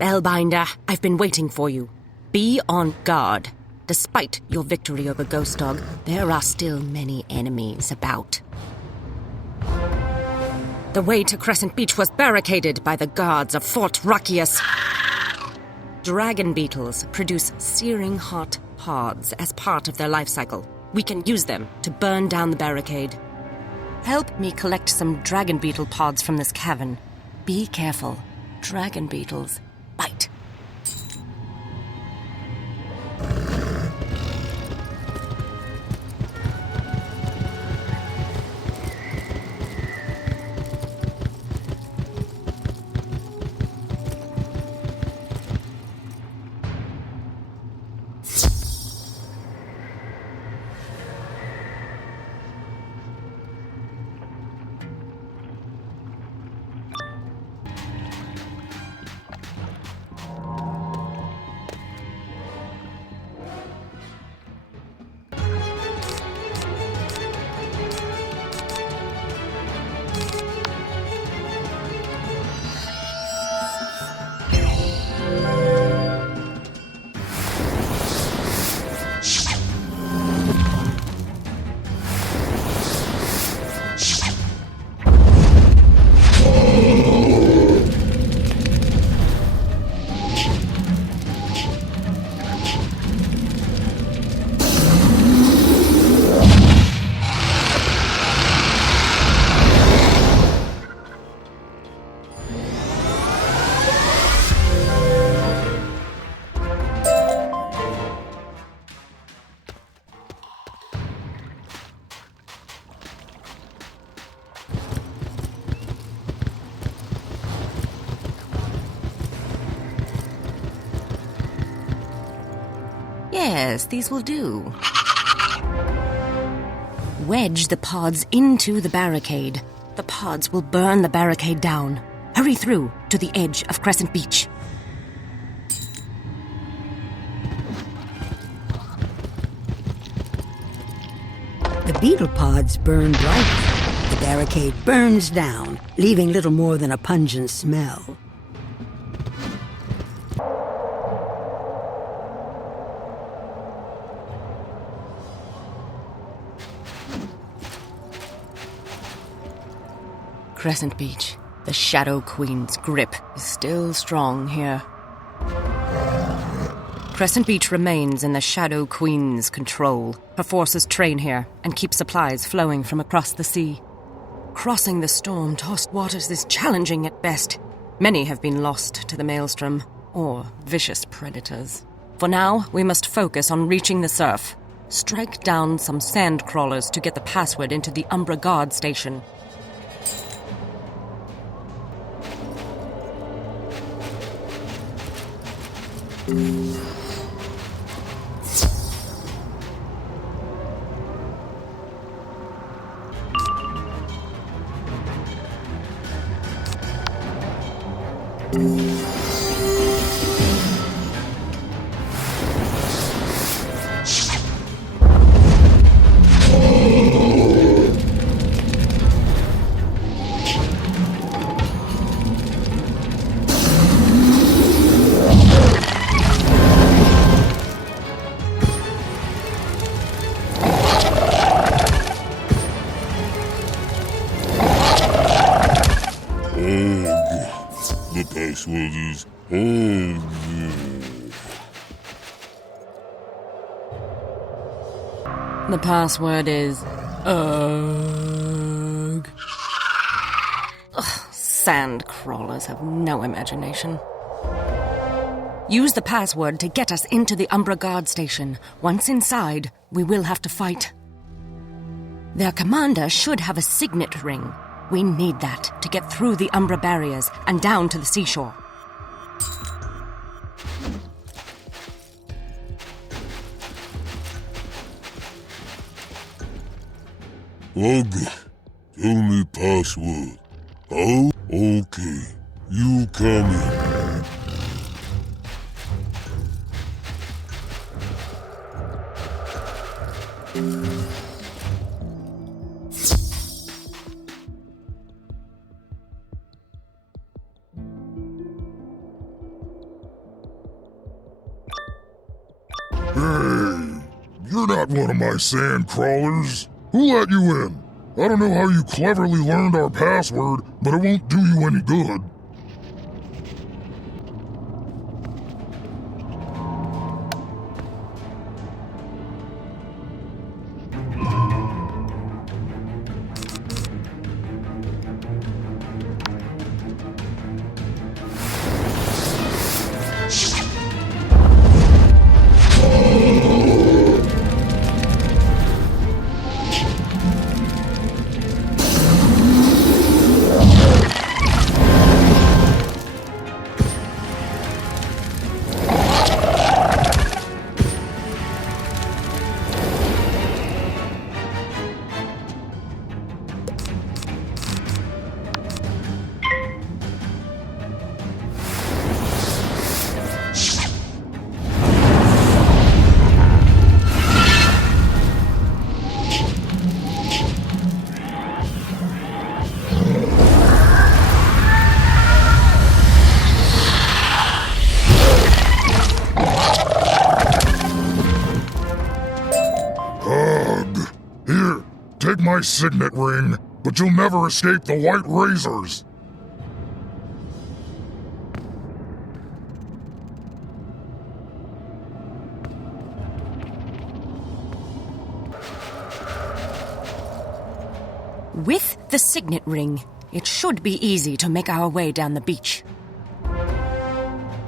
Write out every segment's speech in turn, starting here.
Spellbinder, I've been waiting for you. Be on guard. Despite your victory over Ghost Dog, there are still many enemies about. The way to Crescent Beach was barricaded by the guards of Fort Ruckius. Dragon beetles produce searing hot pods as part of their life cycle. We can use them to burn down the barricade. Help me collect some dragon beetle pods from this cavern. Be careful. Dragon beetles bite. Yes, these will do. Wedge the pods into the barricade. The pods will burn the barricade down. Hurry through to the edge of Crescent Beach. The beetle pods burn brightly. The barricade burns down, leaving little more than a pungent smell. Crescent Beach. The Shadow Queen's grip is still strong here. Crescent Beach remains in the Shadow Queen's control. Her forces train here and keep supplies flowing from across the sea. Crossing the storm-tossed waters is challenging at best. Many have been lost to the maelstrom or vicious predators. For now, we must focus on reaching the surf. Strike down some sand crawlers to get the password into the Umbra Guard station. The password is OG. The password is UGG. Sand crawlers have no imagination. Use the password to get us into the Umbra Guard station. Once inside, we will have to fight. Their commander should have a signet ring. We need that to get through the Umbra barriers and down to the seashore. OG, tell me password. Oh, okay. You coming. Hey, you're not one of my sand crawlers. Who let you in? I don't know how you cleverly learned our password, but it won't do you any good. Take my signet ring, but you'll never escape the white razors. With the signet ring, it should be easy to make our way down the beach.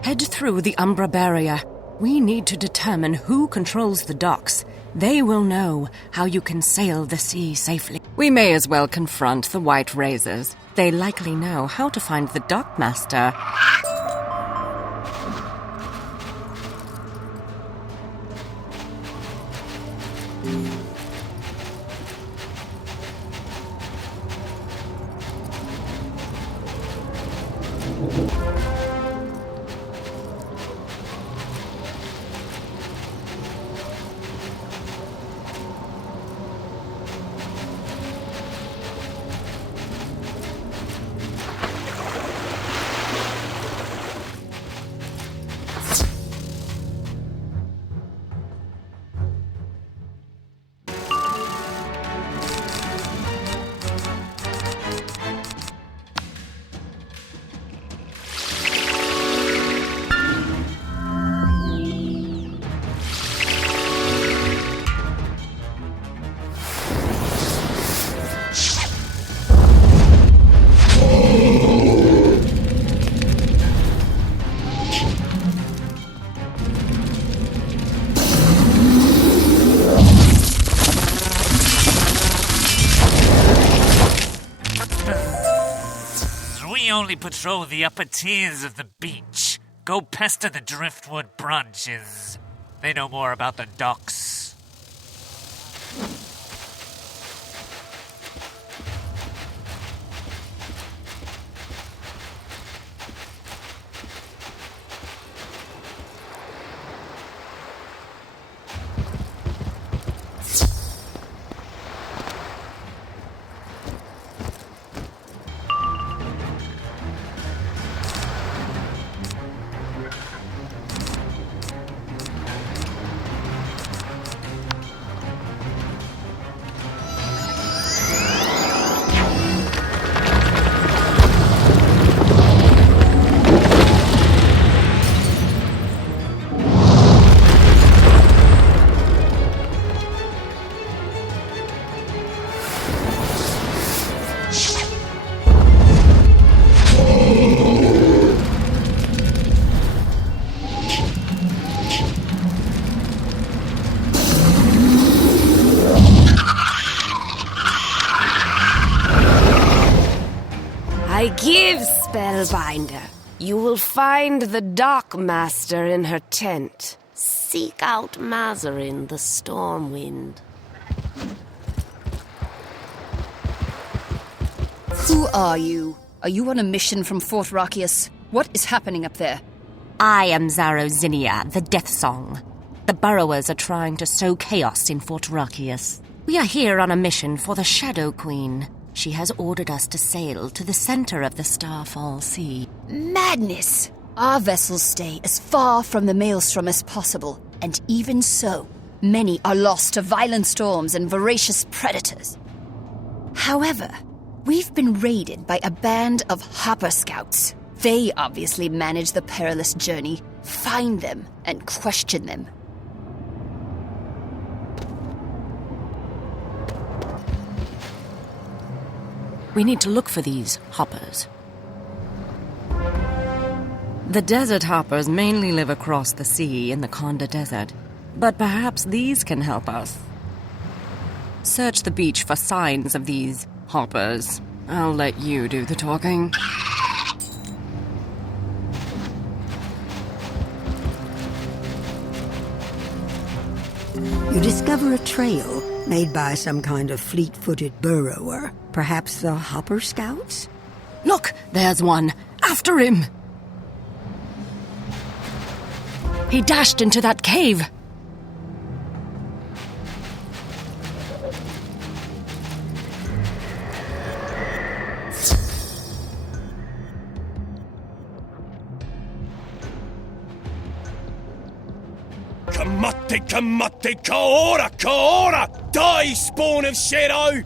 Head through the Umbra barrier. We need to determine who controls the docks. They will know how you can sail the sea safely. We may as well confront the White Razors. They likely know how to find the dockmaster. We only patrol the upper tiers of the beach. Go pester the driftwood branches. They know more about the docks. I give, Spellbinder. You will find the Dockmaster in her tent. Seek out Mazarin, the Stormwind. Who are you? Are you on a mission from Fort Rakius? What is happening up there? I am Zarozinia, the Death Song. The burrowers are trying to sow chaos in Fort Rakius. We are here on a mission for the Shadow Queen. She has ordered us to sail to the center of the Starfall Sea. Madness! Our vessels stay as far from the maelstrom as possible. And even so, many are lost to violent storms and voracious predators. However, we've been raided by a band of hopper scouts. They obviously manage the perilous journey, find them, and question them. We need to look for these hoppers. The desert hoppers mainly live across the sea in the Konda Desert, but perhaps these can help us. Search the beach for signs of these hoppers. I'll let you do the talking. You discover a trail made by some kind of fleet-footed burrower. Perhaps the Hopper Scouts? Look, there's one. After him! He dashed into that cave. Kamate, kaora! Die, spawn of shadow!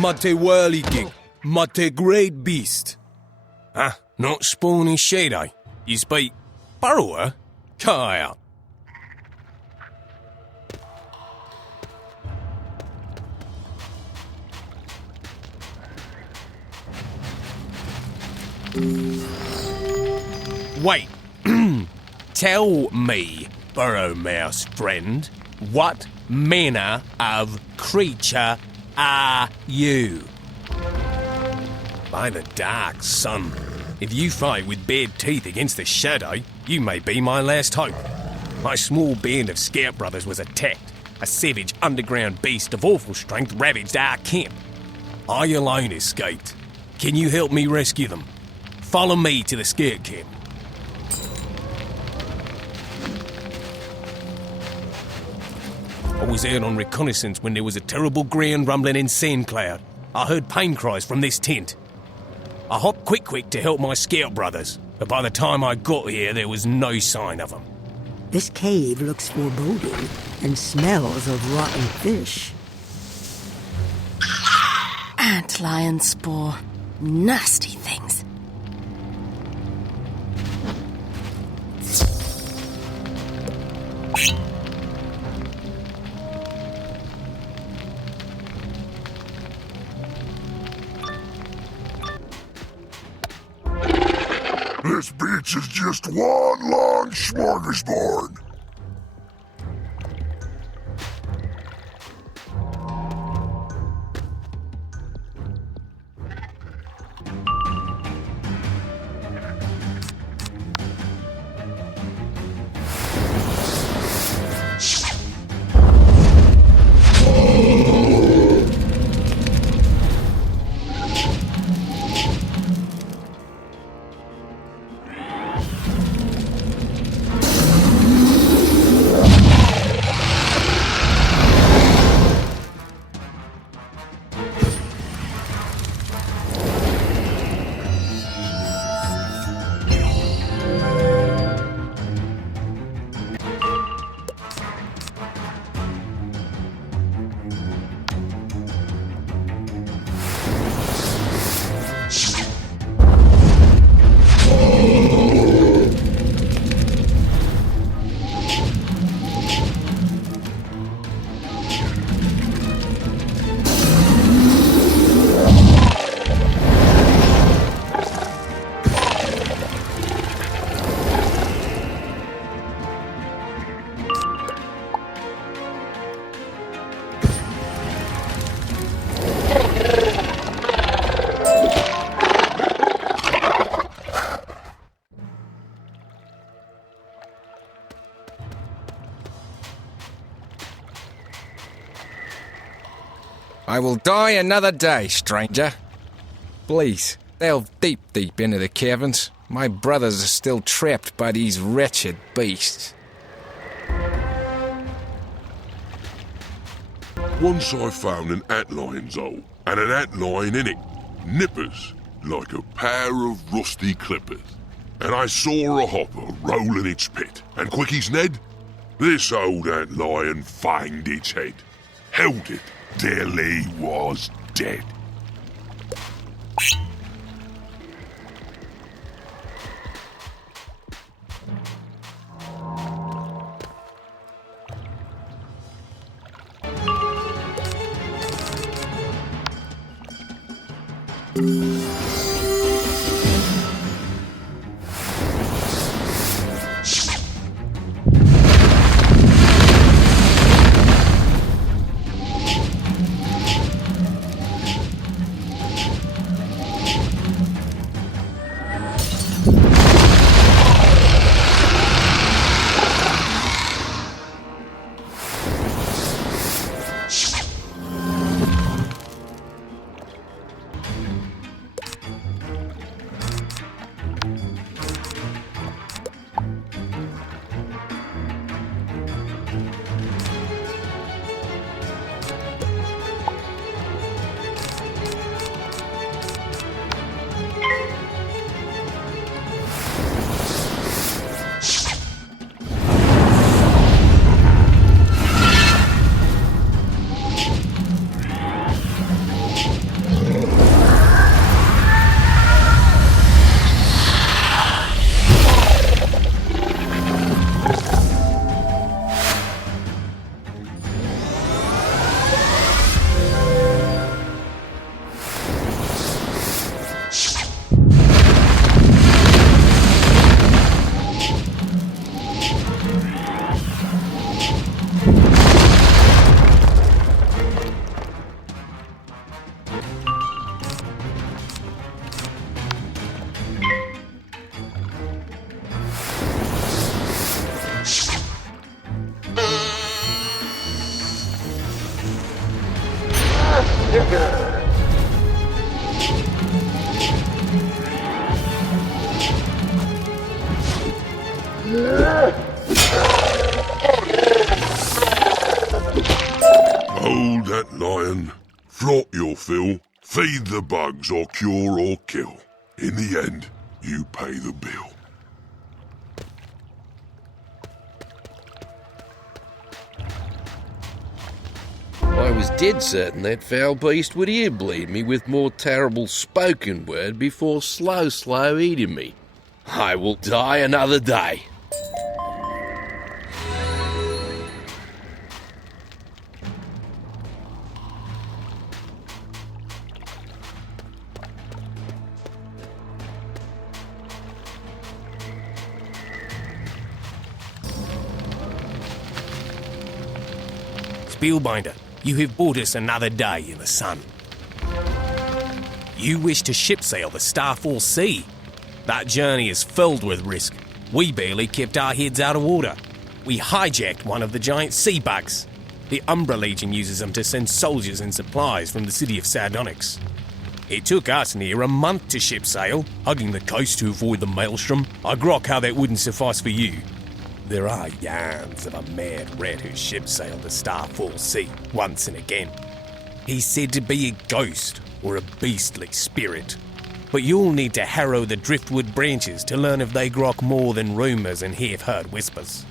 Mate whirligig, mate great beast. Huh? Not spawning shade, eh? You speak burrower? Cut out. Wait. Tell me, burrow mouse friend, what manner of creature are you? By the dark sun, if you fight with bared teeth against the shadow, you may be my last hope. My small band of scout brothers was attacked. A savage underground beast of awful strength ravaged our camp. I alone escaped. Can you help me rescue them? Follow me to the scout camp. I was out on reconnaissance when there was a terrible ground rumbling in Sand Cloud. I heard pain cries from this tent. I hopped quick to help my scout brothers, but by the time I got here, there was no sign of them. This cave looks foreboding and smells of rotten fish. Antlion spore. Nasty things. This beach is just one long smorgasbord. I will die another day, stranger. Please, delve deep into the caverns. My brothers are still trapped by these wretched beasts. Once I found an antlion's hole, and an antlion in it. Nippers, like a pair of rusty clippers. And I saw a hopper roll in its pit, and quick as Ned, this old antlion fanged its head, held it till he was dead. Hold that lion, flaunt your fill, feed the bugs or cure or kill. In the end, you pay the bill. I was dead certain that foul beast would ear-bleed me with more terrible spoken word before slow eating me. I will die another day. Spielbinder, you have brought us another day in the sun. You wish to ship sail the Starfall Sea. That journey is filled with risk. We barely kept our heads out of water. We hijacked one of the giant sea bugs. The Umbra Legion uses them to send soldiers and supplies from the city of Sardonyx. It took us near a month to ship sail, hugging the coast to avoid the maelstrom. I grok how that wouldn't suffice for you. There are yarns of a mad rat who ship sailed the Starfall Sea once and again. He's said to be a ghost or a beastly spirit. But you'll need to harrow the driftwood branches to learn if they grok more than rumours and half-heard whispers.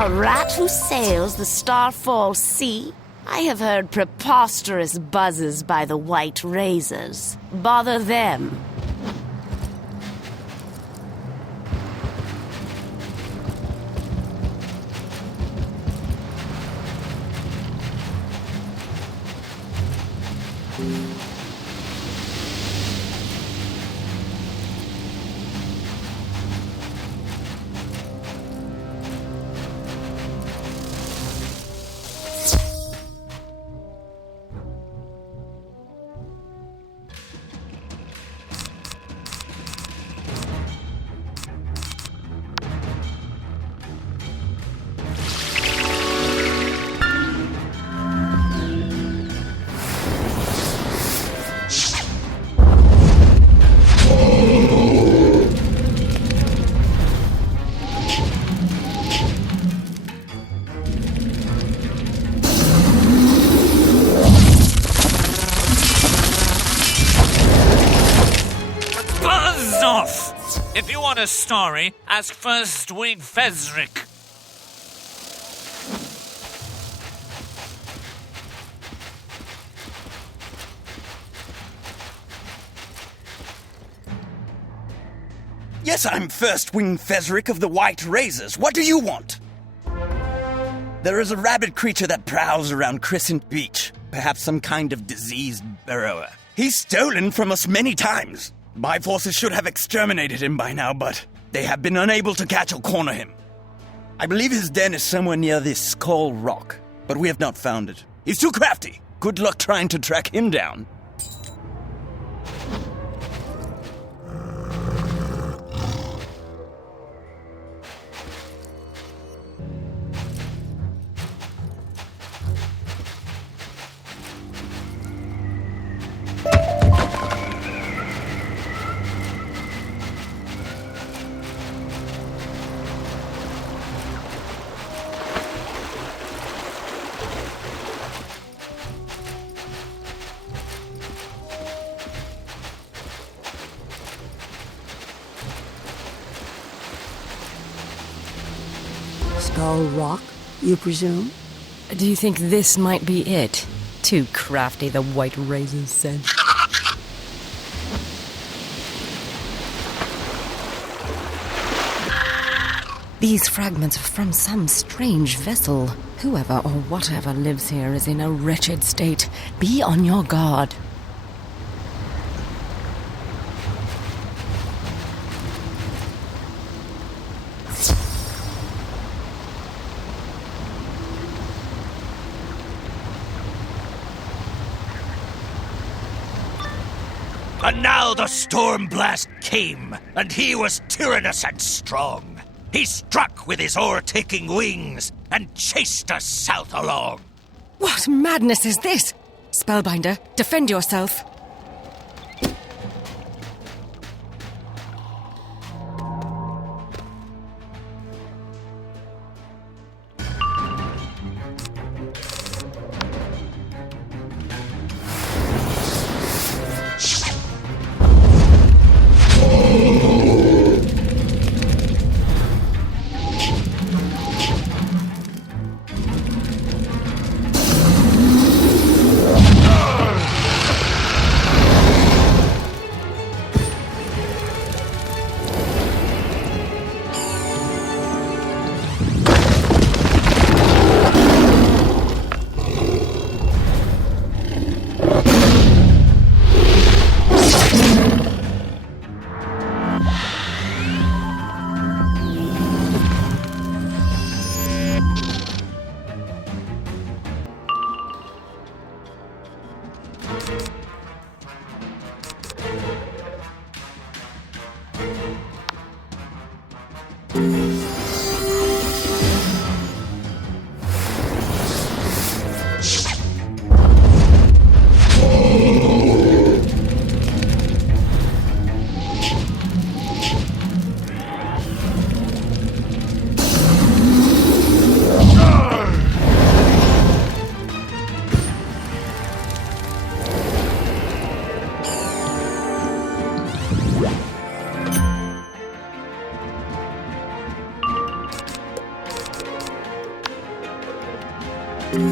A rat who sails the Starfall Sea? I have heard preposterous buzzes by the White Razors. Bother them. If you want a story, ask First Wing Fezric. Yes, I'm First Wing Fezric of the White Razors. What do you want? There is a rabid creature that prowls around Crescent Beach. Perhaps some kind of diseased burrower. He's stolen from us many times. My forces should have exterminated him by now, but they have been unable to catch or corner him. I believe his den is somewhere near this Skull Rock, but we have not found it. He's too crafty. Good luck trying to track him down. Skull Rock, you presume? Do you think this might be it? Too crafty, the White Razors said. These fragments are from some strange vessel. Whoever or whatever lives here is in a wretched state. Be on your guard. And now the storm blast came, and he was tyrannous and strong. He struck with his o'ertaking wings and chased us south along. What madness is this? Spellbinder, defend yourself. Down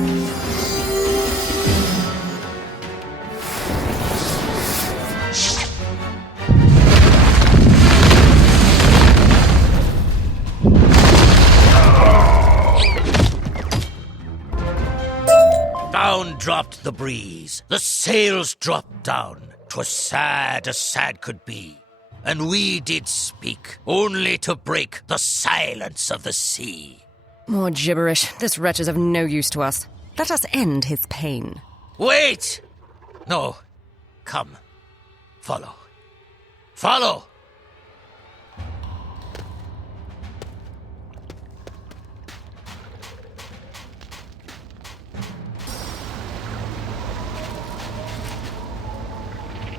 dropped the breeze, the sails dropped down. 'Twas sad as sad could be, and we did speak, only to break the silence of the sea. More gibberish. This wretch is of no use to us. Let us end his pain. Wait! No. Come. Follow. Follow!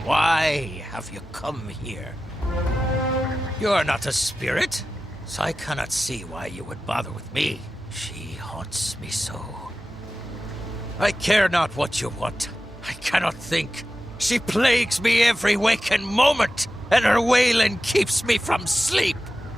Why have you come here? You're not a spirit, so I cannot see why you would bother with me. She haunts me so. I care not what you want. I cannot think. She plagues me every waking moment, and her wailing keeps me from sleep.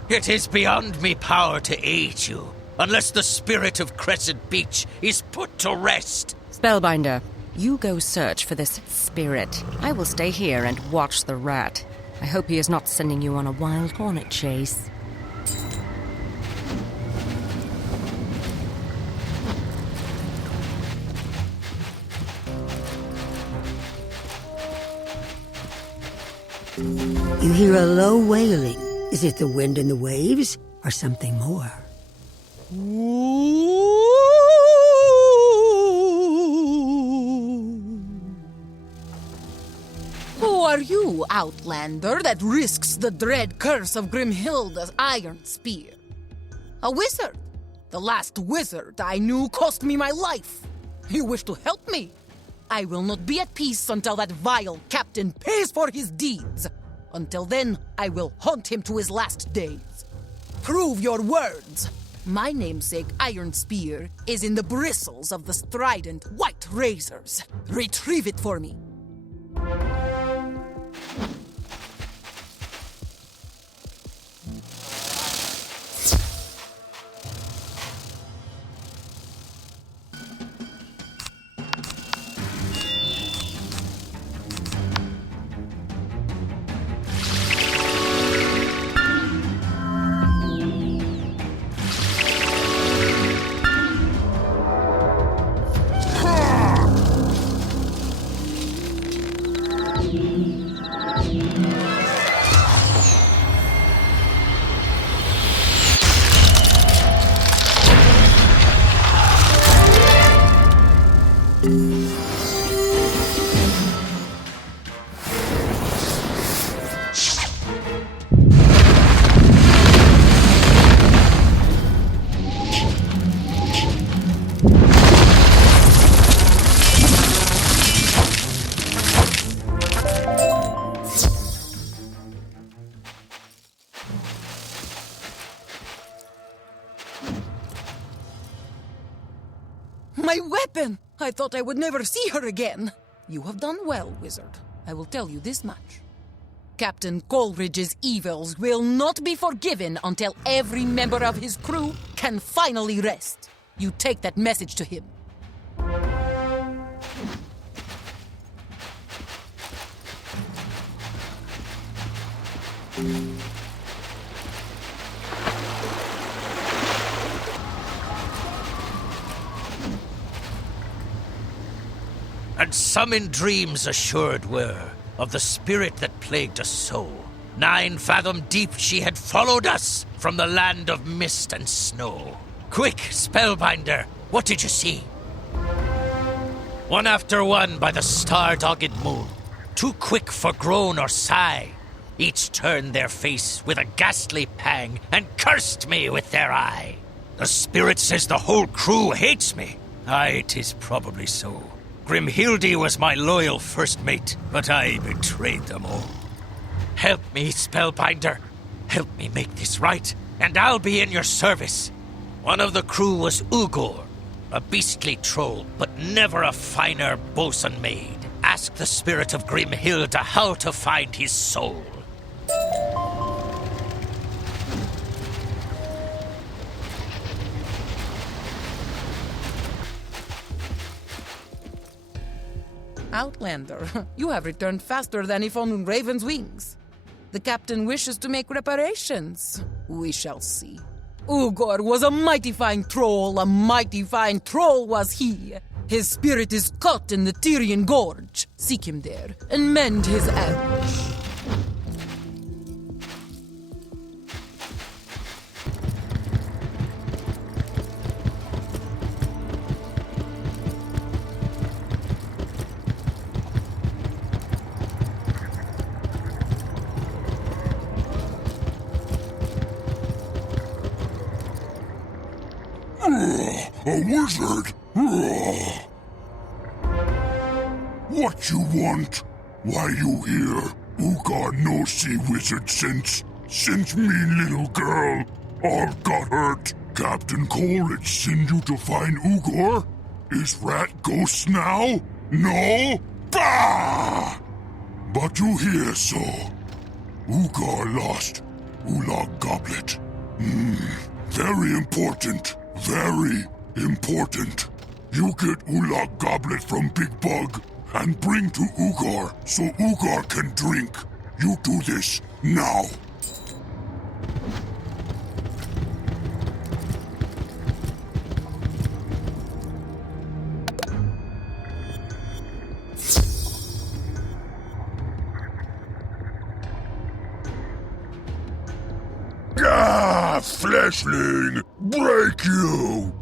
It is beyond me power to aid you, unless the spirit of Crescent Beach is put to rest. Spellbinder, you go search for this spirit. I will stay here and watch the rat. I hope he is not sending you on a wild hornet chase. You hear a low wailing. Is it the wind in the waves, or something more? Who are you, outlander, that risks the dread curse of Grimhilda's iron spear? A wizard. The last wizard I knew cost me my life. You wish to help me? I will not be at peace until that vile captain pays for his deeds. Until then, I will haunt him to his last days. Prove your words. My namesake Iron Spear is in the bristles of the strident white razors. Retrieve it for me. My weapon! I thought I would never see her again. You have done well, wizard. I will tell you this much. Captain Coleridge's evils will not be forgiven until every member of his crew can finally rest. You take that message to him. And some in dreams assured were of the spirit that plagued us so. 9 fathom deep she had followed us from the land of mist and snow. Quick, Spellbinder, what did you see? One after one by the star-dogged moon, too quick for groan or sigh, each turned their face with a ghastly pang and cursed me with their eye. The spirit says the whole crew hates me. Aye, 'tis probably so. Grimhilde was my loyal first mate, but I betrayed them all. Help me, Spellbinder. Help me make this right, and I'll be in your service. One of the crew was Ugor, a beastly troll, but never a finer bosun made. Ask the spirit of Grimhilde how to find his soul. Outlander, you have returned faster than if on raven's wings. The captain wishes to make reparations. We shall see. Ugor was a mighty fine troll was he. His spirit is caught in the Tyrian Gorge. Seek him there and mend his ambush. A wizard? What you want? Why you here? Ugar no see wizard since me little girl all got hurt. Captain Coleridge send you to find Ugor? Is rat ghosts now? No? Bah! But you hear so. Ugar lost Ulag goblet. Very important. Very important. You get Ulag goblet from Big Bug and bring to Ugar so Ugar can drink. You do this now. Fleshling! Break you!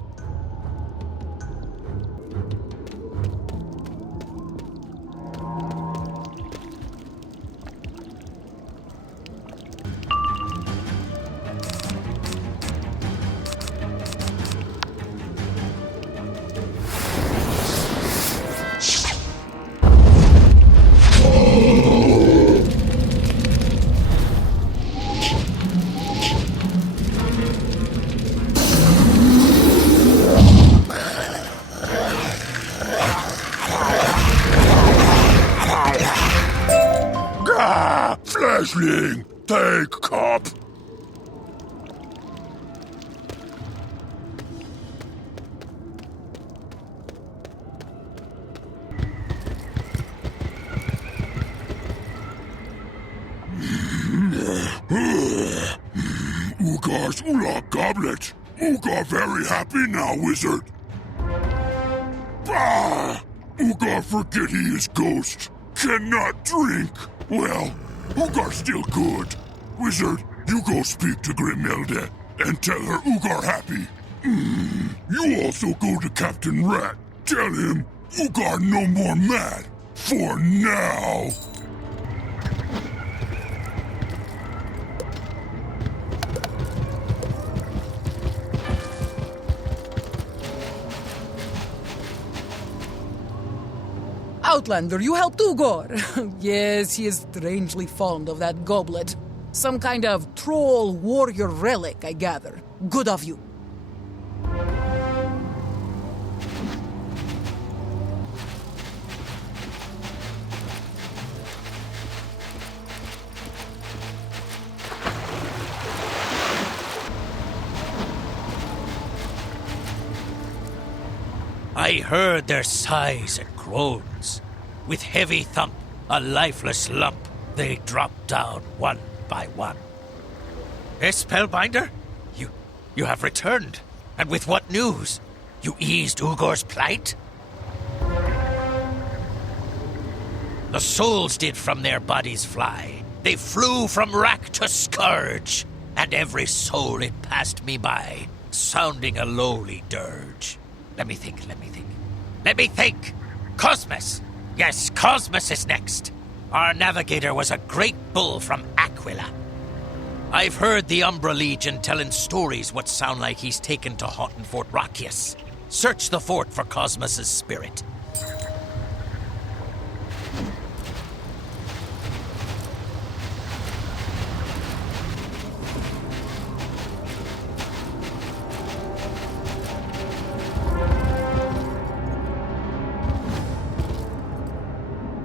Fleshling, take cup. Ugar's Ulag goblet. Ugar very happy now, wizard. Bah! Ugar forget he is ghost. Cannot drink. Well, Ugar's still good. Wizard, you go speak to Grimhilde and tell her Ugar happy. You also go to Captain Rat. Tell him Ugar no more mad. For now. Outlander, you helped Ugor. Yes, he is strangely fond of that goblet. Some kind of troll warrior relic, I gather. Good of you. I heard their sighs and groans. With heavy thump, a lifeless lump, they dropped down one by one. Eh, Spellbinder? You have returned. And with what news? You eased Ugor's plight? The souls did from their bodies fly. They flew from rack to scourge. And every soul it passed me by, sounding a lowly dirge. Let me think. Cosmos! Yes, Cosmos is next. Our navigator was a great bull from Aquila. I've heard the Umbra Legion telling stories what sound like he's taken to haunting Fort Rockius. Search the fort for Cosmos's spirit.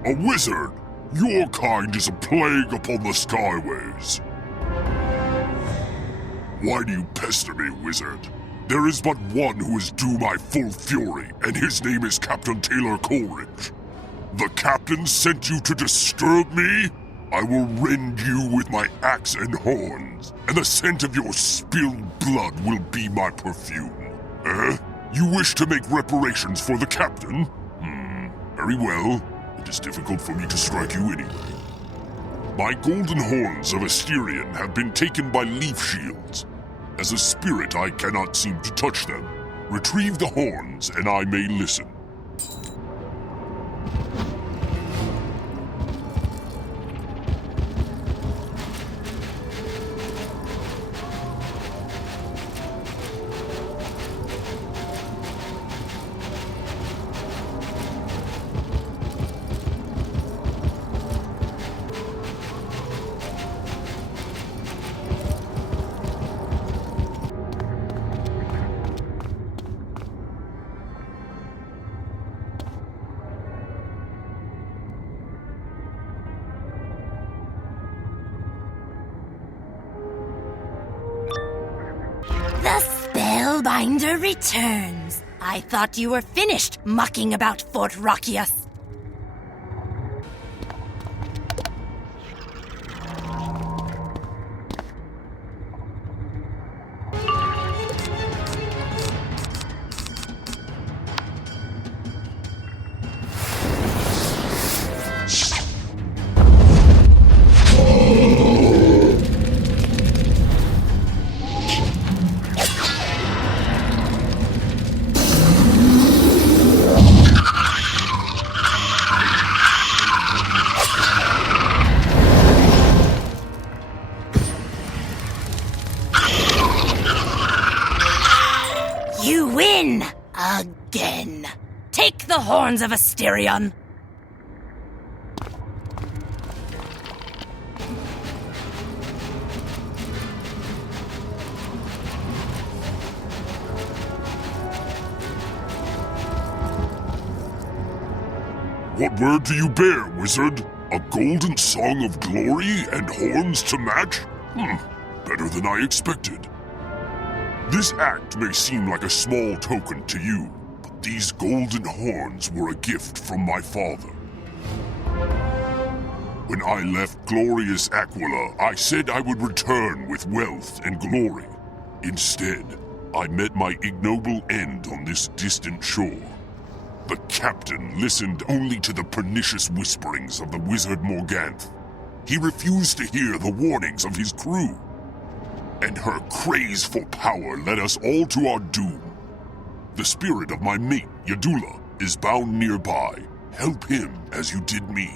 A wizard! Your kind is a plague upon the skyways. Why do you pester me, wizard? There is but one who is due my full fury, and his name is Captain Taylor Coleridge. The captain sent you to disturb me? I will rend you with my axe and horns, and the scent of your spilled blood will be my perfume. You wish to make reparations for the captain? Very well. It is difficult for me to strike you anyway. My golden horns of Asterion have been taken by leaf shields. As a spirit, I cannot seem to touch them. Retrieve the horns, and I may listen. The Spellbinder returns. I thought you were finished mucking about Fort Rockius. You win! Again. Take the horns of Asterion. What word do you bear, wizard? A golden song of glory and horns to match? Better than I expected. This act may seem like a small token to you, but these golden horns were a gift from my father. When I left glorious Aquila, I said I would return with wealth and glory. Instead, I met my ignoble end on this distant shore. The captain listened only to the pernicious whisperings of the wizard Morganth. He refused to hear the warnings of his crew. And her craze for power led us all to our doom. The spirit of my mate, Yadula, is bound nearby. Help him as you did me.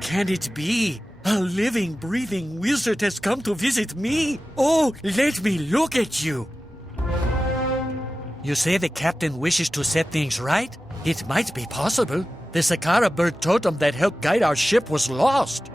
Can it be? A living, breathing wizard has come to visit me? Oh, let me look at you! You say the captain wishes to set things right? It might be possible. The Sakara bird totem that helped guide our ship was lost.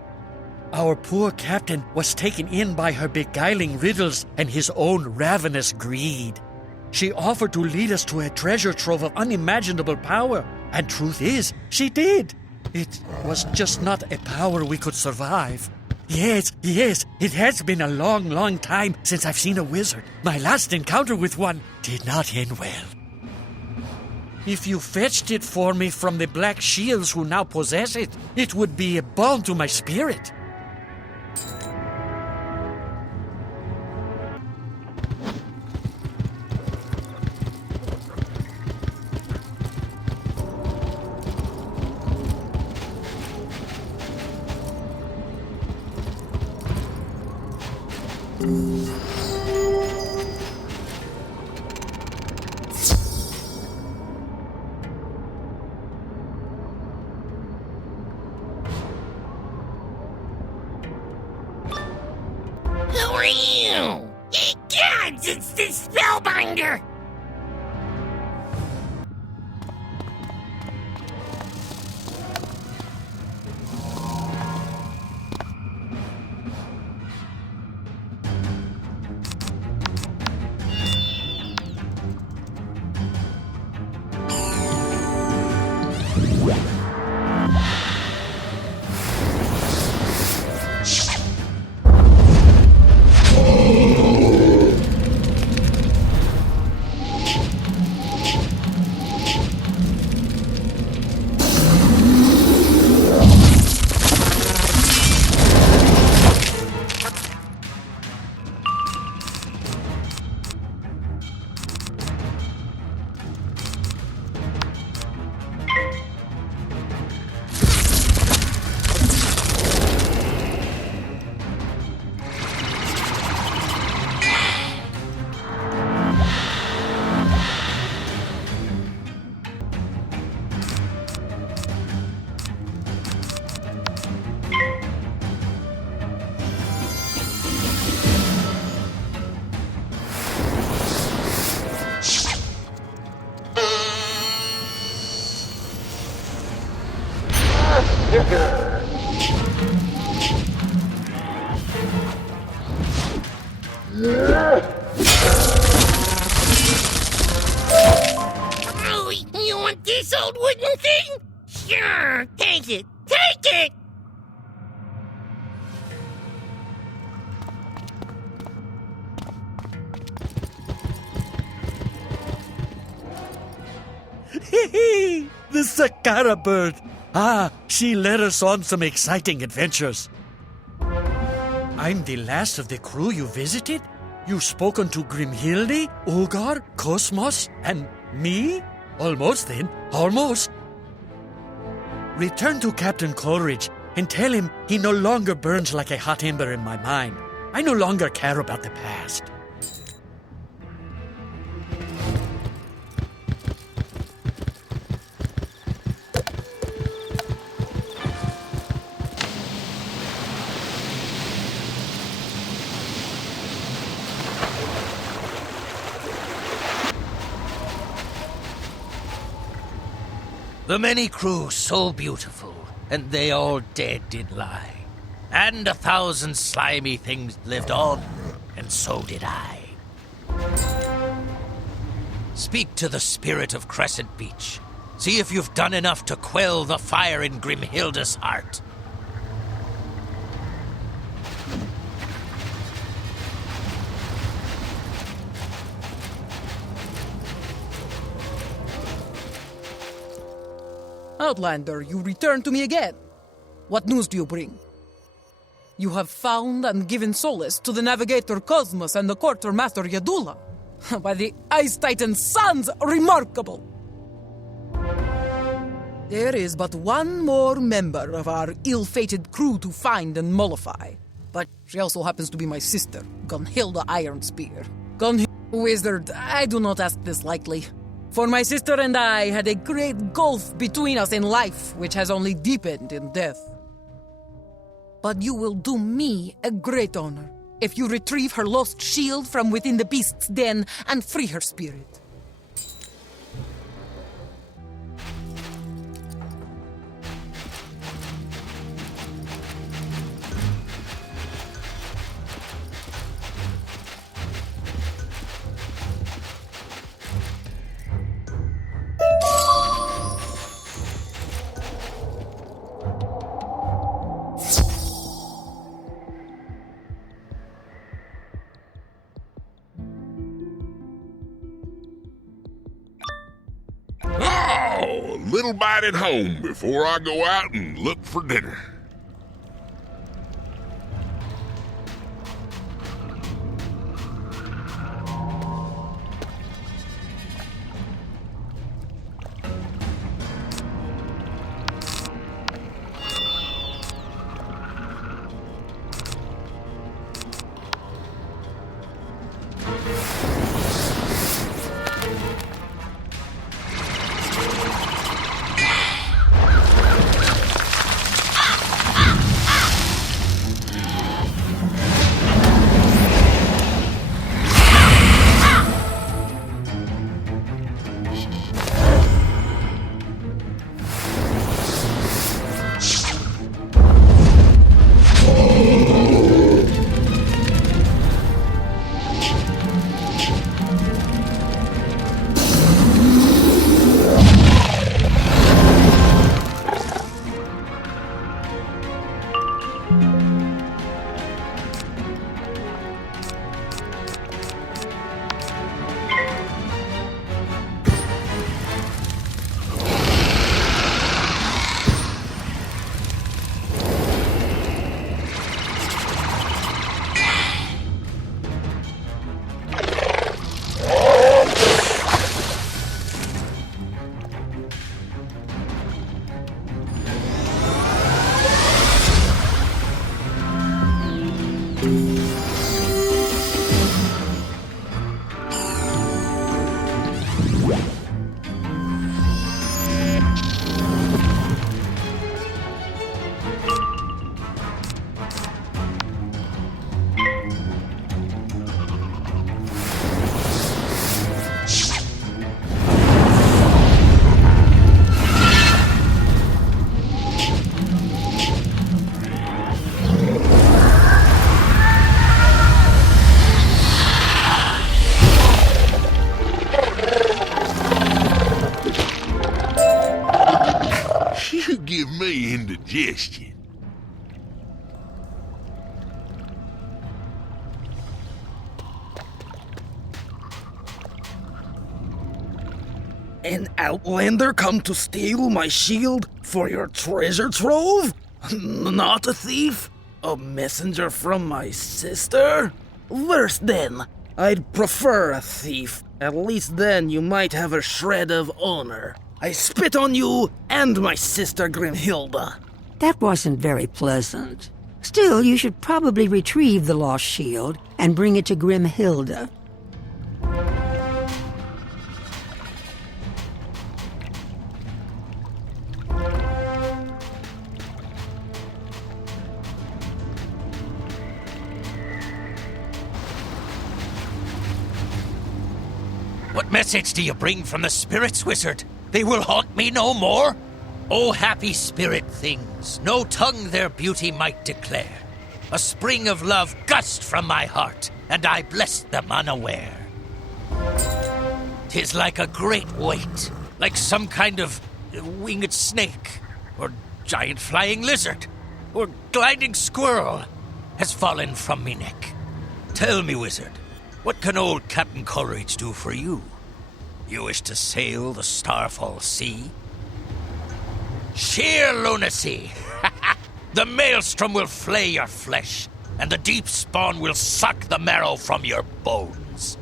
Our poor captain was taken in by her beguiling riddles and his own ravenous greed. She offered to lead us to a treasure trove of unimaginable power. And truth is, she did. It was just not a power we could survive. Yes, it has been a long, long time since I've seen a wizard. My last encounter with one did not end well. If you fetched it for me from the Black Shields who now possess it, it would be a balm to my spirit. Who are you? Ye gods, it's the Spellbinder! Oh, you want this old wooden thing? Sure, take it. Take it! The Sakara bird. Ah, she led us on some exciting adventures. I'm the last of the crew you visited? You've spoken to Grimhilde, Ogar, Cosmos, and me? Almost then, almost. Return to Captain Coleridge and tell him he no longer burns like a hot ember in my mind. I no longer care about the past. The many crew so beautiful, and they all dead did lie. And 1,000 slimy things lived on, and so did I. Speak to the spirit of Crescent Beach. See if you've done enough to quell the fire in Grimhilda's heart. Outlander, you return to me again. What news do you bring? You have found and given solace to the Navigator Cosmos and the Quartermaster Yadula. By the Ice Titan Sons, remarkable! There is but one more member of our ill-fated crew to find and mollify. But she also happens to be my sister, Gunhilda Ironspear. Wizard, I do not ask this lightly. For my sister and I had a great gulf between us in life, which has only deepened in death. But you will do me a great honor if you retrieve her lost shield from within the beast's den and free her spirit. Oh, a little bite at home before I go out and look for dinner. suggestion. An outlander come to steal my shield for your treasure trove? Not a thief? A messenger from my sister? Worse then. I'd prefer a thief. At least then you might have a shred of honor. I spit on you and my sister Grimhilda. That wasn't very pleasant. Still, you should probably retrieve the lost shield and bring it to Grimhilda. What message do you bring from the spirits, wizard? They will haunt me no more? O happy spirit things, no tongue their beauty might declare. A spring of love gushed from my heart, and I blessed them unaware. 'Tis like a great weight, like some kind of winged snake, or giant flying lizard, or gliding squirrel, has fallen from me neck. Tell me, wizard, what can old Captain Coleridge do for you? You wish to sail the Starfall Sea? Sheer lunacy! The maelstrom will flay your flesh, and the deep spawn will suck the marrow from your bones.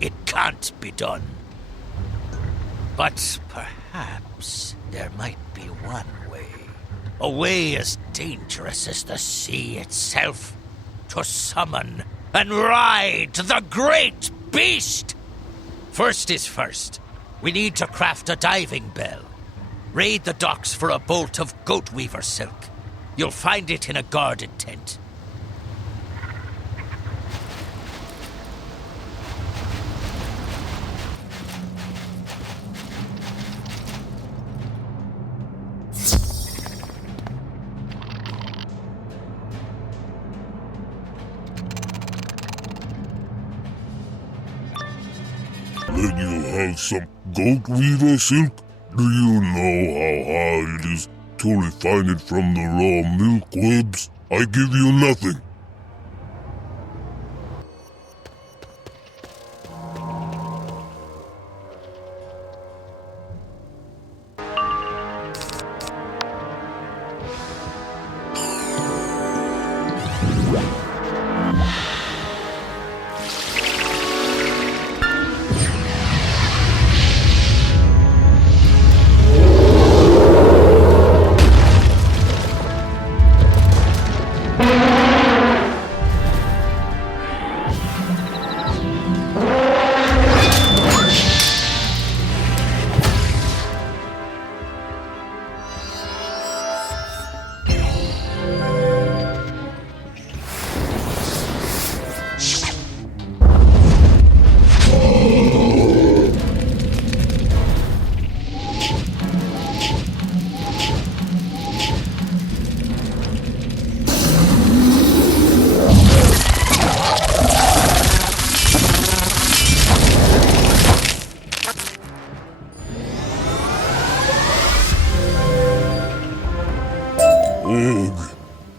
It can't be done. But perhaps there might be one way. A way as dangerous as the sea itself. To summon and ride the great beast! First is first. We need to craft a diving bell. Raid the docks for a bolt of goat weaver silk. You'll find it in a guarded tent. Let you have some goat weaver silk? Do you know how hard it is to refine it from the raw milk webs? I give you nothing.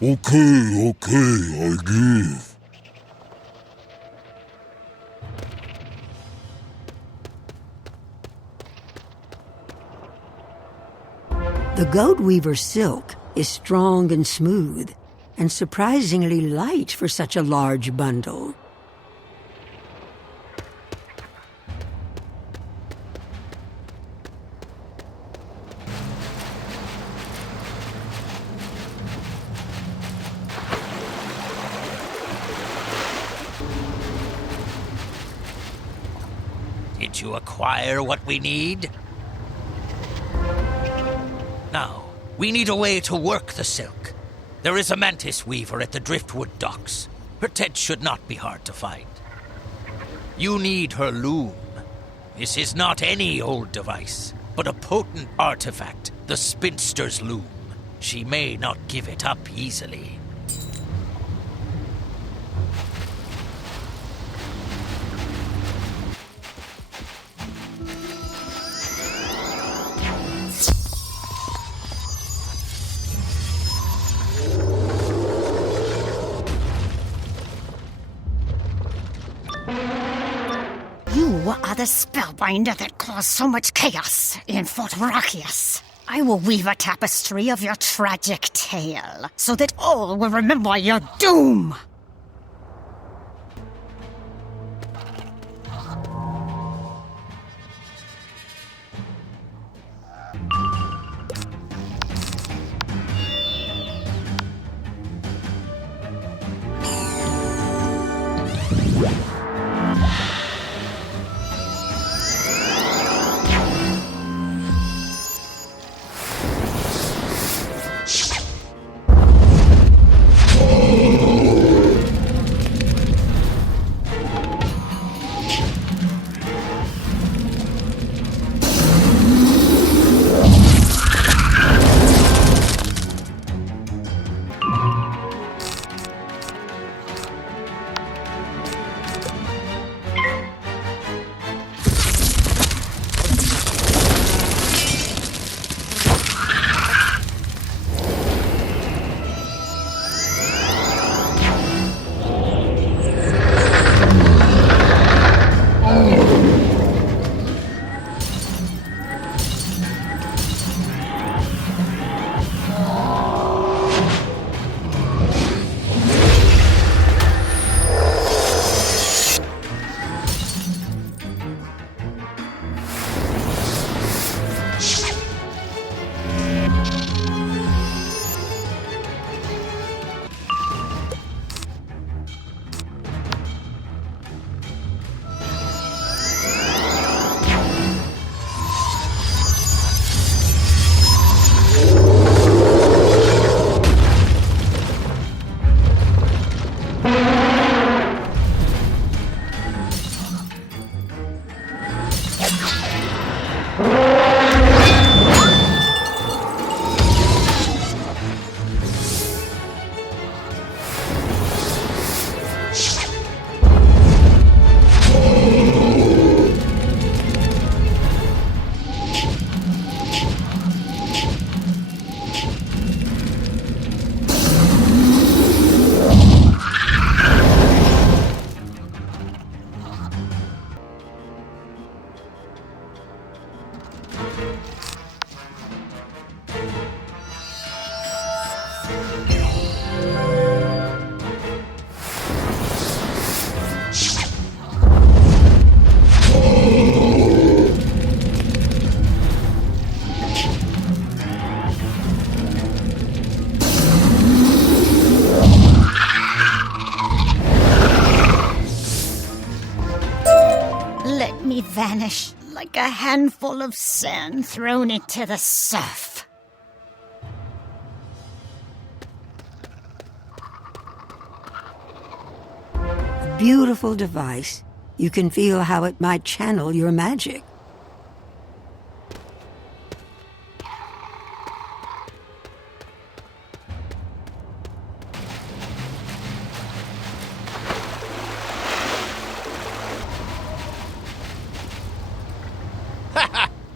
Okay, I give. The goat weaver silk is strong and smooth, and surprisingly light for such a large bundle. Did you acquire what we need? Now, we need a way to work the silk. There is a mantis weaver at the Driftwood docks. Her tent should not be hard to find. You need her loom. This is not any old device, but a potent artifact, the spinster's loom. She may not give it up easily. the spellbinder that caused so much chaos in Fort Rakius. I will weave a tapestry of your tragic tale, so that all will remember your doom! Vanish like a handful of sand thrown into the surf. A beautiful device. You can feel how it might channel your magic.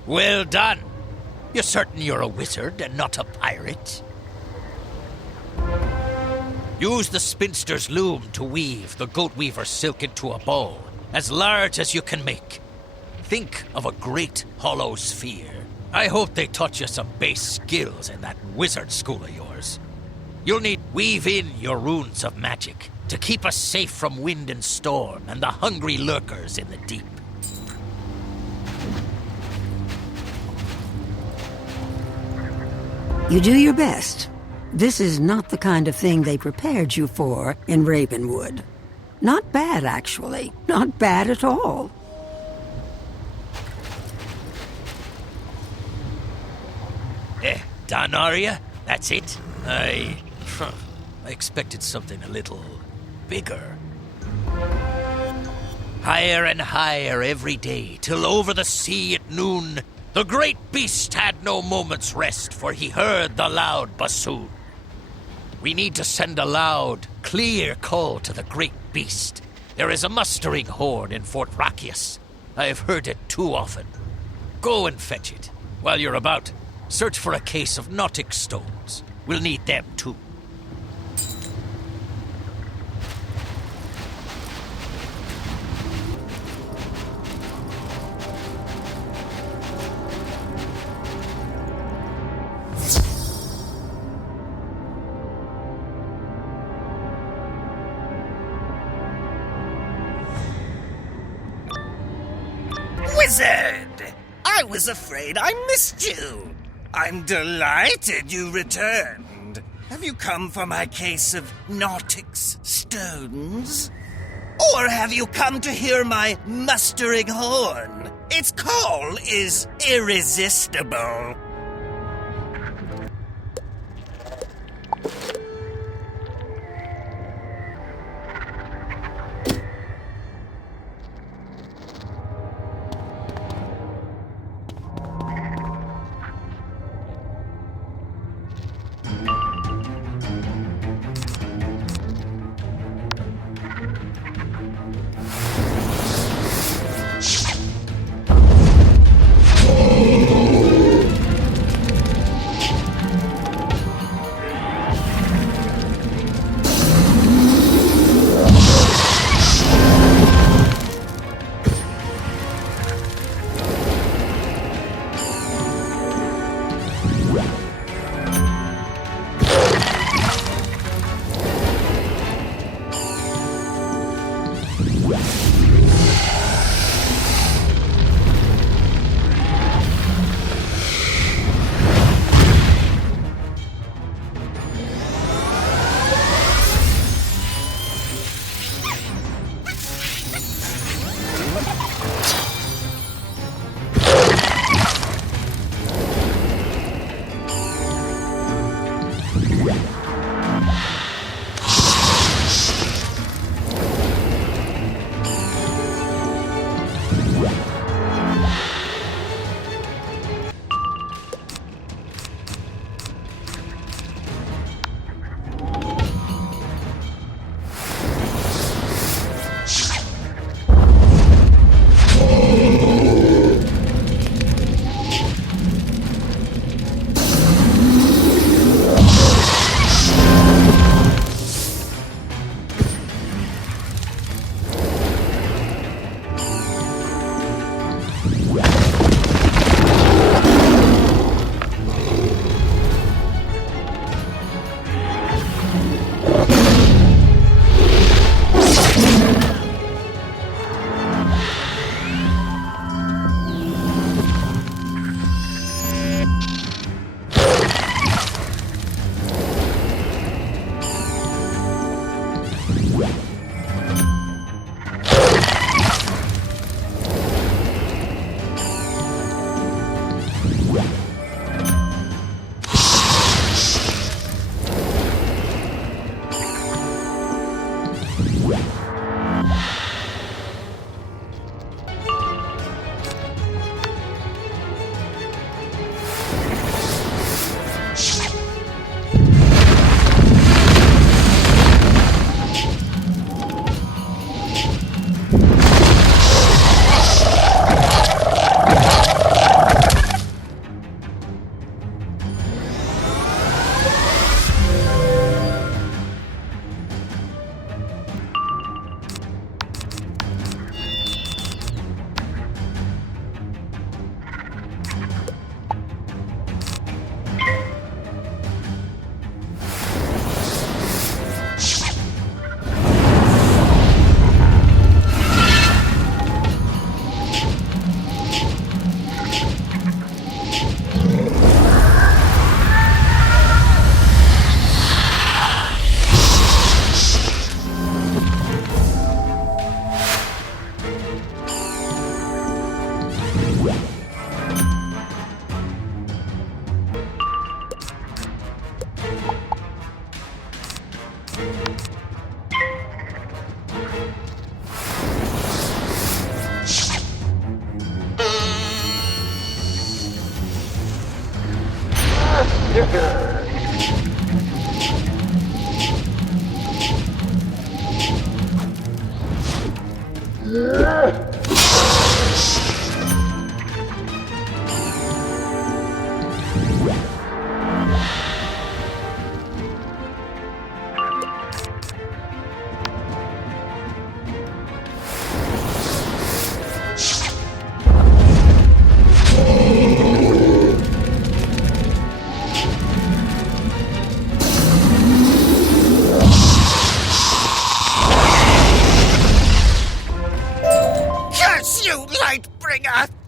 Well done. You're certain you're a wizard and not a pirate? Use the spinster's loom to weave the goat weaver's silk into a bow, as large as you can make. Think of a great hollow sphere. I hope they taught you some base skills in that wizard school of yours. You'll need weave in your runes of magic to keep us safe from wind and storm and the hungry lurkers in the deep. You do your best. This is not the kind of thing they prepared you for in Ravenwood. Not bad, actually. Not bad at all. Done, are ya? That's it? I expected something a little bigger. Higher and higher every day, till over the sea at noon, the great beast had no moment's rest, for he heard the loud bassoon. We need to send a loud, clear call to the great beast. There is a mustering horn in Fort Rakius. I have heard it too often. Go and fetch it. While you're about, search for a case of Nautic stones. We'll need them too. Wizard! I was afraid I missed you. I'm delighted you returned. Have you come for my case of Nautix stones? Or have you come to hear my mustering horn? Its call is irresistible.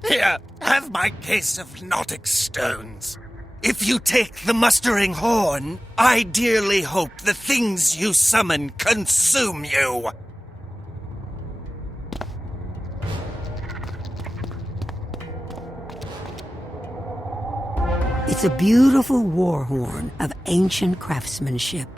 Here, have my case of Nautic stones. If you take the mustering horn, I dearly hope the things you summon consume you. It's a beautiful war horn of ancient craftsmanship.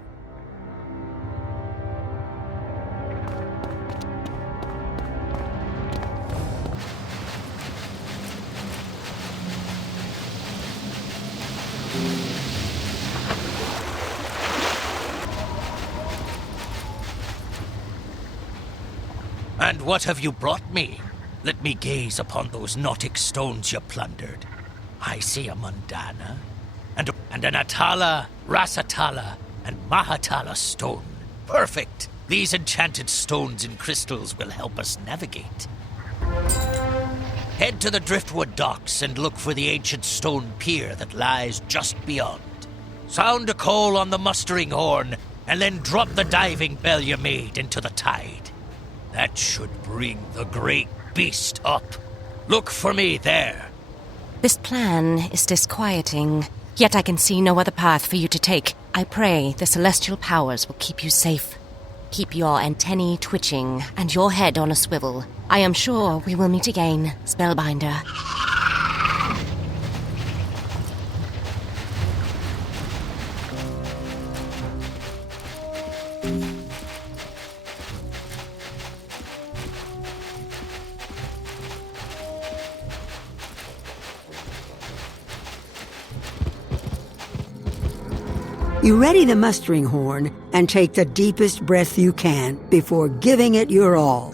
And what have you brought me? Let me gaze upon those Nautic stones you plundered. I see a Mundana, and an Atala, Rasatala, and Mahatala stone. Perfect! These enchanted stones and crystals will help us navigate. Head to the Driftwood docks and look for the ancient stone pier that lies just beyond. Sound a call on the mustering horn, and then drop the diving bell you made into the tide. That should bring the great beast up. Look for me there. This plan is disquieting, yet I can see no other path for you to take. I pray the celestial powers will keep you safe. Keep your antennae twitching and your head on a swivel. I am sure we will meet again, Spellbinder. You ready the mustering horn and take the deepest breath you can before giving it your all.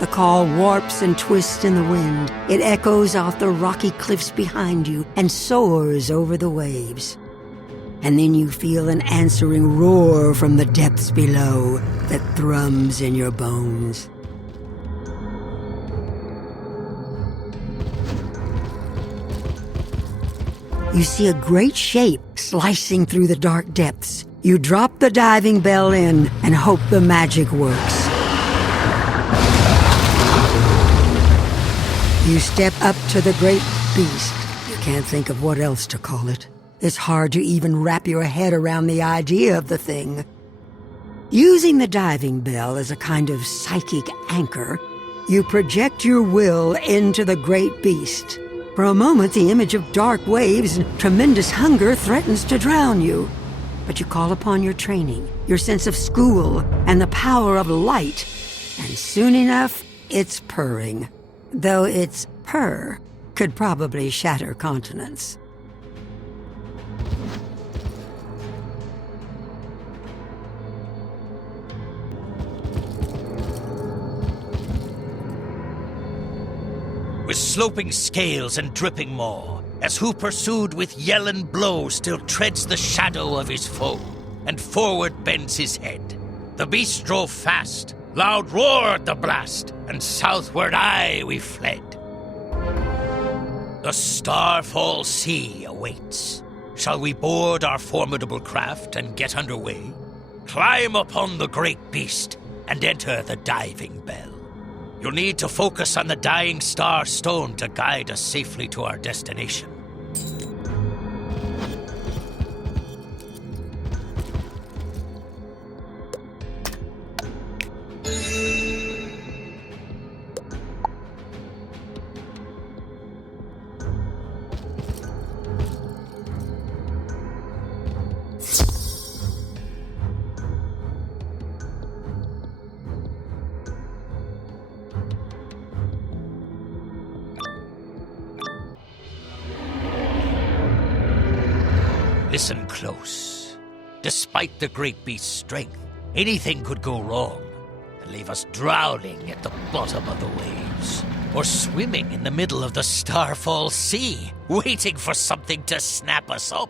The call warps and twists in the wind. It echoes off the rocky cliffs behind you and soars over the waves. And then you feel an answering roar from the depths below that thrums in your bones. You see a great shape slicing through the dark depths. You drop the diving bell in and hope the magic works. You step up to the great beast. You can't think of what else to call it. It's hard to even wrap your head around the idea of the thing. Using the diving bell as a kind of psychic anchor, you project your will into the great beast. For a moment, the image of dark waves and tremendous hunger threatens to drown you. But you call upon your training, your sense of school, and the power of light. And soon enough, it's purring. Though its purr could probably shatter continents. With sloping scales and dripping maw, as who pursued with yell and blow still treads the shadow of his foe, and forward bends his head. The beast drove fast, loud roared the blast, and southward aye we fled. The Starfall Sea awaits. Shall we board our formidable craft and get underway? Climb upon the great beast and enter the diving bell. You'll need to focus on the dying star stone to guide us safely to our destination. Listen close. Despite the great beast's strength, anything could go wrong and leave us drowning at the bottom of the waves, or swimming in the middle of the Starfall Sea, waiting for something to snap us up.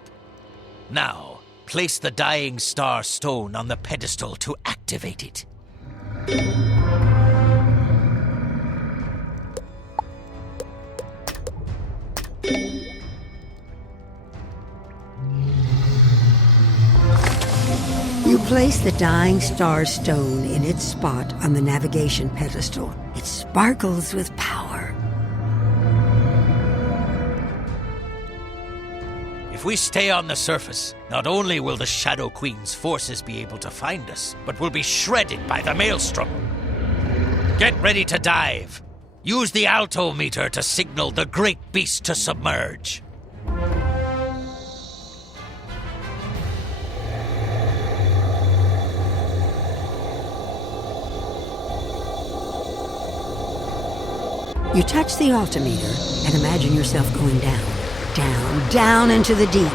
Now, place the dying star stone on the pedestal to activate it. You place the dying star stone in its spot on the navigation pedestal. It sparkles with power. we stay on the surface, not only will the Shadow Queen's forces be able to find us, but we'll be shredded by the maelstrom. Get ready to dive. Use the altometer to signal the great beast to submerge. You touch the altimeter and imagine yourself going down, down, down into the deep.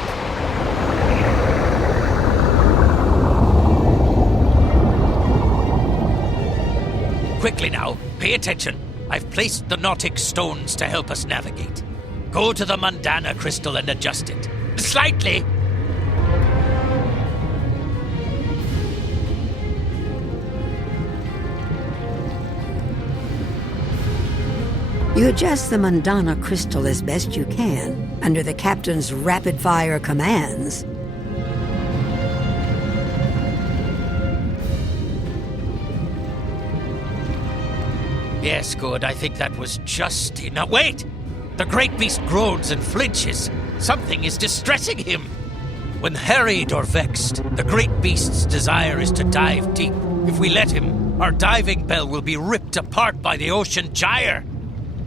Quickly now, pay attention. I've placed the Nautic stones to help us navigate. Go to the Mundana crystal and adjust it. Slightly! You adjust the Mundana crystal as best you can under the captain's rapid-fire commands. Yes, good. I think that was just enough. Wait! The great beast groans and flinches. Something is distressing him. When harried or vexed, the great beast's desire is to dive deep. If we let him, our diving bell will be ripped apart by the ocean gyre.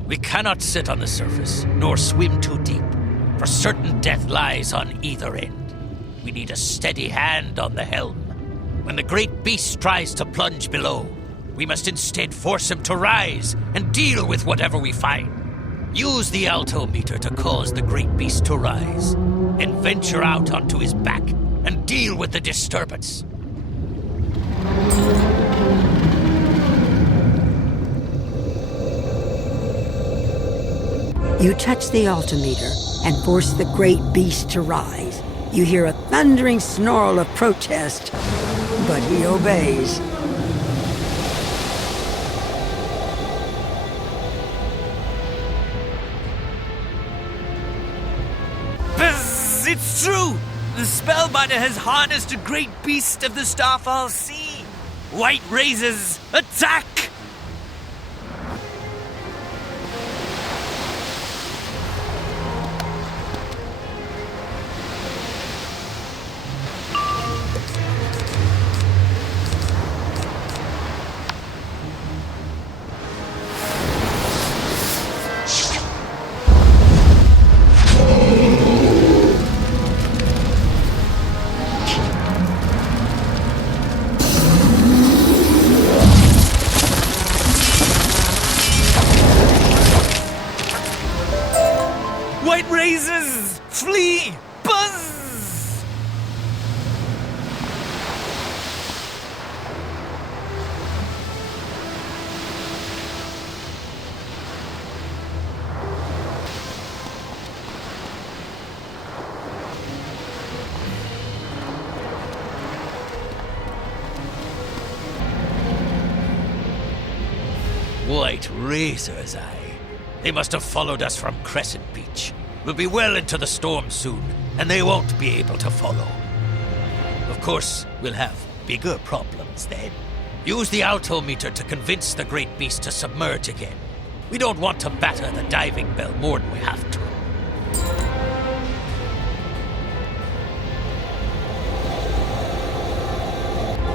We cannot sit on the surface, nor swim too deep, for certain death lies on either end. We need a steady hand on the helm. When the great beast tries to plunge below, we must instead force him to rise and deal with whatever we find. Use the altometer to cause the great beast to rise, and venture out onto his back and deal with the disturbance. You touch the altimeter and force the great beast to rise. You hear a thundering snarl of protest, but he obeys. Buzz! It's true! The Spellbinder has harnessed a great beast of the Starfall Sea! White Razors, attack! White Razors! Flee! Buzz! White Razors, aye. They must have followed us from Crescent Beach. We'll be well into the storm soon, and they won't be able to follow. Of course, we'll have bigger problems then. Use the altometer to convince the great beast to submerge again. We don't want to batter the diving bell more than we have to.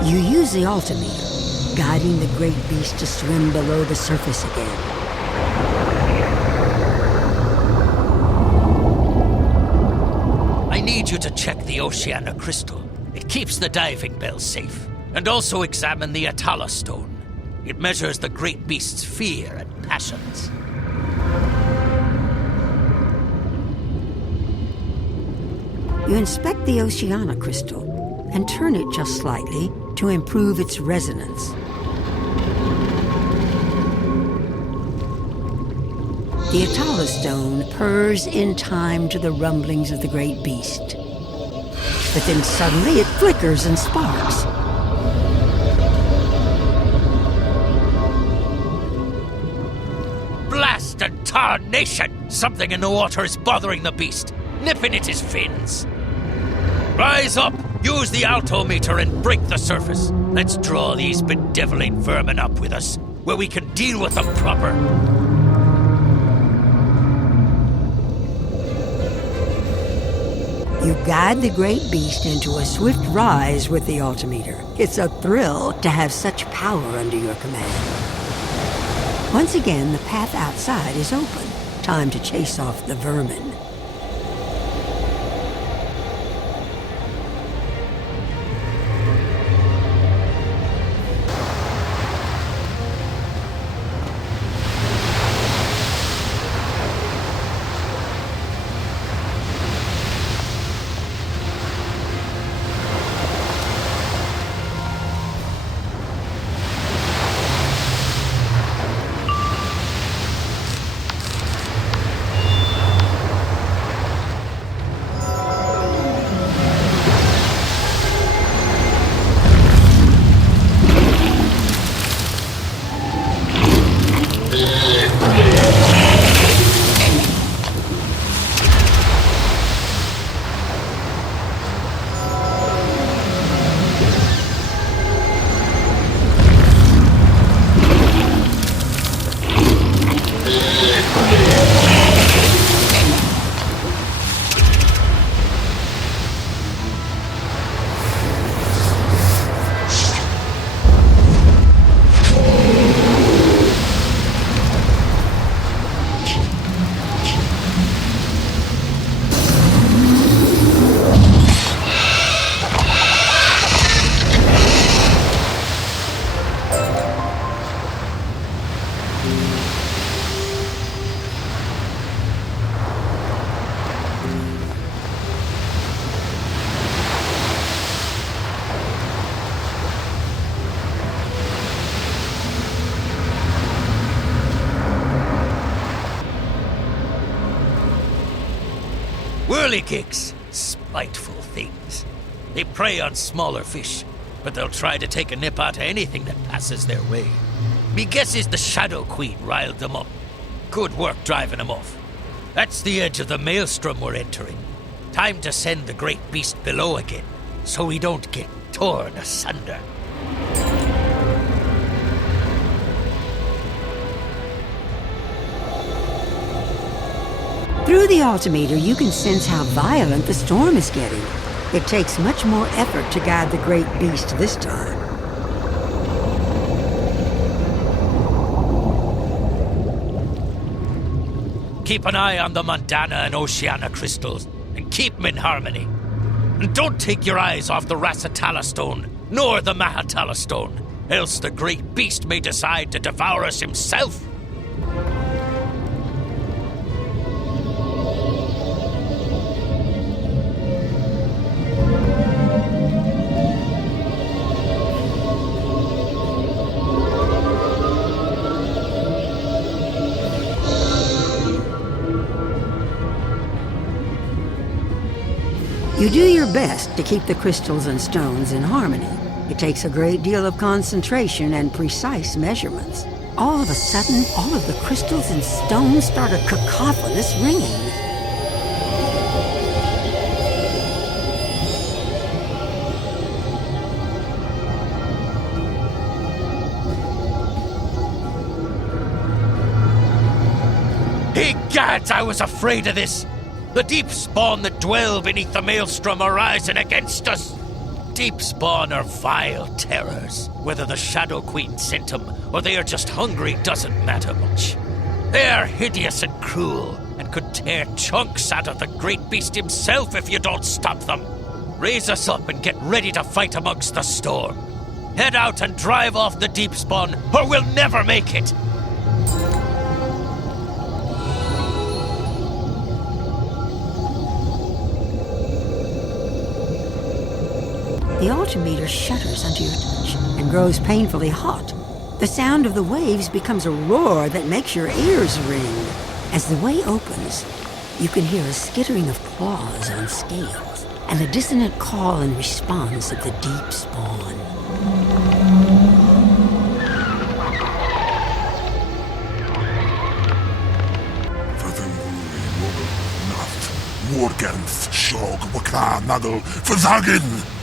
You use the altimeter, guiding the great beast to swim below the surface again. I need you to check the Oceana crystal. It keeps the diving bell safe. And also examine the Atala stone. It measures the great beast's fear and passions. You inspect the Oceana crystal and turn it just slightly to improve its resonance. The Atala stone purrs in time to the rumblings of the great beast. But then suddenly it flickers and sparks. Blast and tarnation! Something in the water is bothering the beast, nipping at his fins. Rise up! Use the altometer and break the surface. Let's draw these bedeviling vermin up with us, where we can deal with them proper. You You guide the great beast into a swift rise with the altimeter. It's a thrill to have such power under your command. Once again, the path outside is open. Time to chase off the vermin. Whirligigs, spiteful things. They prey on smaller fish, but they'll try to take a nip out of anything that passes their way. Me guess is the Shadow Queen riled them up. Good work driving them off. That's the edge of the maelstrom we're entering. Time to send the great beast below again, so we don't get torn asunder. Through the altimeter, you can sense how violent the storm is getting. It takes much more effort to guide the great beast this time. Keep an eye on the Mondana and Oceana crystals, and keep them in harmony. And don't take your eyes off the Rasatala stone, nor the Mahatala stone, else the great beast may decide to devour us himself. You do your best to keep the crystals and stones in harmony. It takes a great deal of concentration and precise measurements. All of a sudden, all of the crystals and stones start a cacophonous ringing. Egads, I was afraid of this! The deep spawn that dwell beneath the maelstrom are rising against us! Deep spawn are vile terrors. Whether the Shadow Queen sent them, or they are just hungry, doesn't matter much. They are hideous and cruel, and could tear chunks out of the great beast himself if you don't stop them. Raise us up and get ready to fight amongst the storm. Head out and drive off the deep spawn, or we'll never make it! The altimeter shudders under your touch and grows painfully hot. The sound of the waves becomes a roar that makes your ears ring. As the way opens, you can hear a skittering of claws on scales and the dissonant call and response of the deep spawn. Morgenth Shog Wakla Nadel Versagen!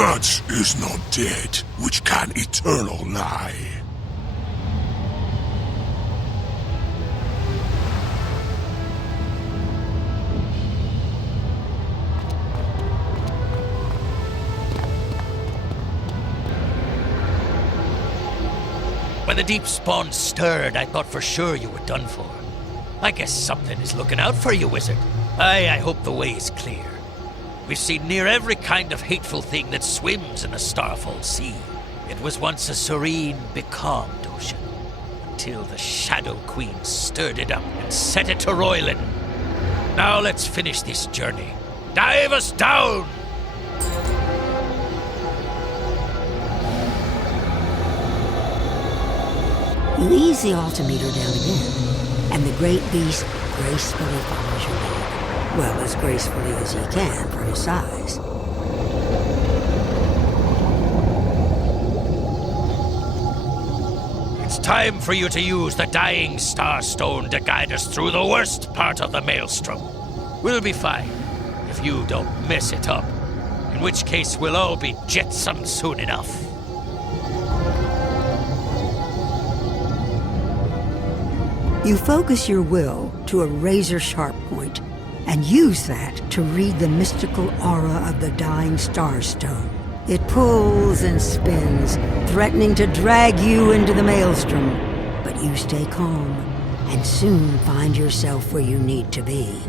That is not dead, which can eternal lie. When the deep spawn stirred, I thought for sure you were done for. I guess something is looking out for you, wizard. I hope the way is clear. We've seen near every kind of hateful thing that swims in the Starfall Sea. It was once a serene, becalmed ocean, until the Shadow Queen stirred it up and set it to roiling. Now let's finish this journey. Dive us down! You ease the altimeter down again, and the great beast gracefully follows your lead. Well, as gracefully as he can for his size. It's time for you to use the Dying Starstone to guide us through the worst part of the Maelstrom. We'll be fine if you don't mess it up, in which case we'll all be jetsomed soon enough. You focus your will to a razor-sharp point, and use that to read the mystical aura of the Dying Starstone. It pulls and spins, threatening to drag you into the Maelstrom. But you stay calm, and soon find yourself where you need to be.